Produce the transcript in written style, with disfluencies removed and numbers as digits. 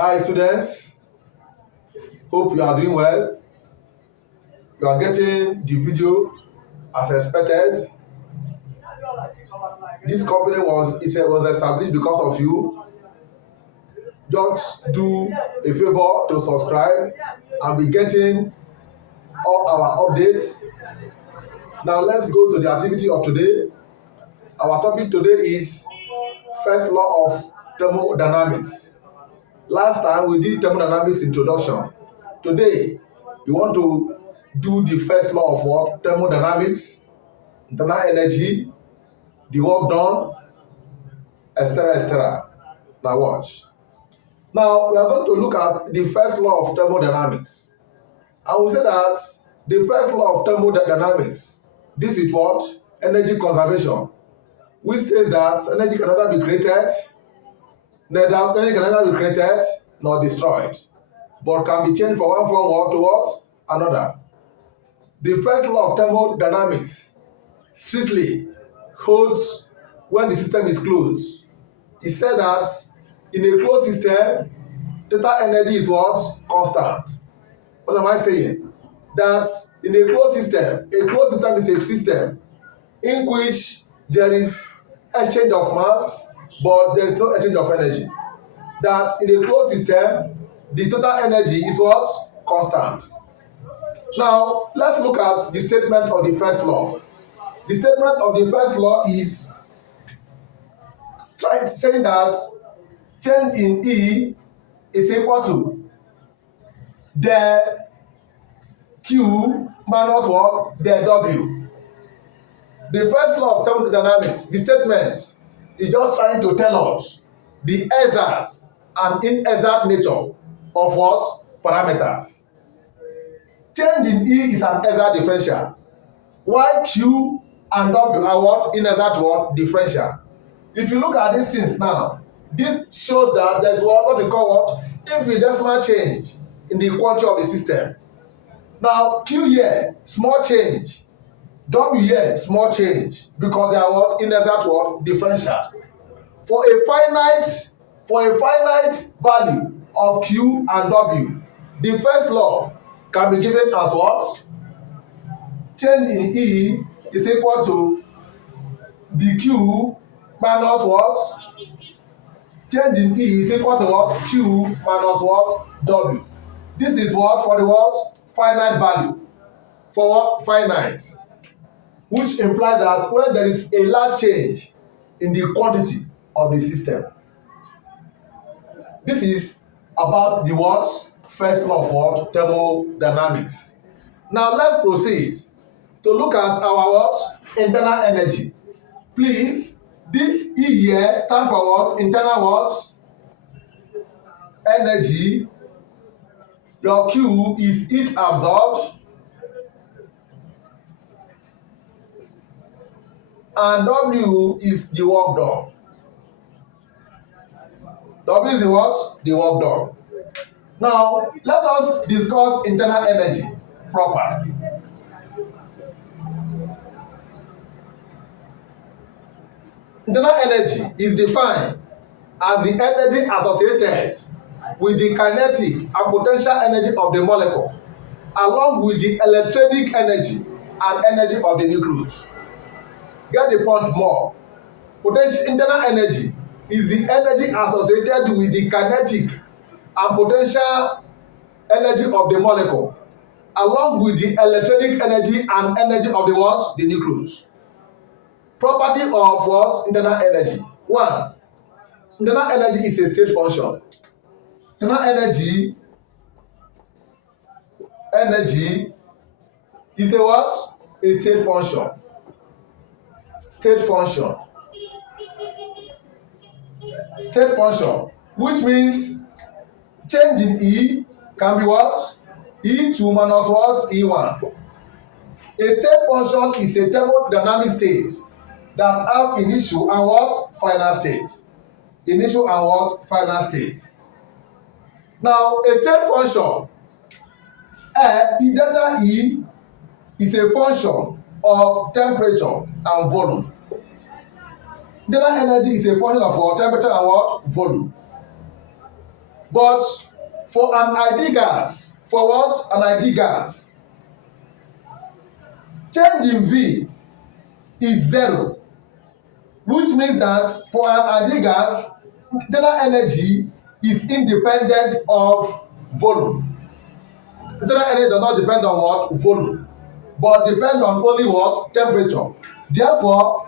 Hi students, hope you are doing well. You are getting the video as expected. This company was established because of you. Just do a favor to subscribe and be getting all our updates. Now let's go to the activity of today. Our topic today is First Law of Thermodynamics. Last time we did thermodynamics introduction. Today we want to do the first law of what? Thermodynamics, internal energy, the work done, etc. etc. Now watch. Now we are going to look at the first law of thermodynamics. I will say that the first law of thermodynamics, this is what? Energy conservation, which says that energy can neither be created, nor destroyed, but can be changed from one form to what? Another. The first law of thermodynamics strictly holds when the system is closed. It said that in a closed system, total energy is what? Constant. What am I saying? That in a closed system is a system in which there is exchange of mass, but there is no exchange of energy. That in a closed system, the total energy is what? Constant. Now, let's look at the statement of the first law. The statement of the first law is saying that change in E is equal to the Q minus what? The W. The first law of thermodynamics, the statement is just trying to tell us the exact and inexact nature of what? Parameters. Change in E is an exact differential, while Q and W are what? Inexact what? Differential. If you look at these things now, this shows that there's what we call what? Infinitesimal change in the quantity of the system. Now, Q here, small change. W here, small change, because they are what? Inexact what? Differential. For a finite value of Q and W, the first law can be given as what? Change in E is equal to dq minus what? Change in E is equal to what? Q minus what? W. This is what? For the what? Finite value. For what? Finite. Which implies that when there is a large change in the quantity of the system. This is about the what? First law of what? Thermodynamics. Now let's proceed to look at our what? Internal energy. Please, this E here stand for what? Internal what? Energy. Your Q is heat absorbed, and W is the work done. W is the what? The work done. Now, let us discuss internal energy proper. Internal energy is defined as the energy associated with the kinetic and potential energy of the molecule, along with the electronic energy and energy of the nucleus. Get the point more. Internal energy is the energy associated with the kinetic and potential energy of the molecule, along with the electronic energy and energy of the what? The nucleus. Property of what? Internal energy. 1. Internal energy is a state function. Internal energy is a what? A state function. State function. State function, which means change in E can be what? E2 minus what? E1. A state function is a thermodynamic state that have initial and what? Final state. Initial and what? Final state. Now, a state function, delta E is a function of temperature and volume. Internal energy is a function of what? Temperature and what? Volume. But for an ideal gas, for what? An ideal gas, change in V is zero, which means that for an ideal gas, internal energy is independent of volume. Internal energy does not depend on what? Volume, but depend on only what? Temperature. Therefore,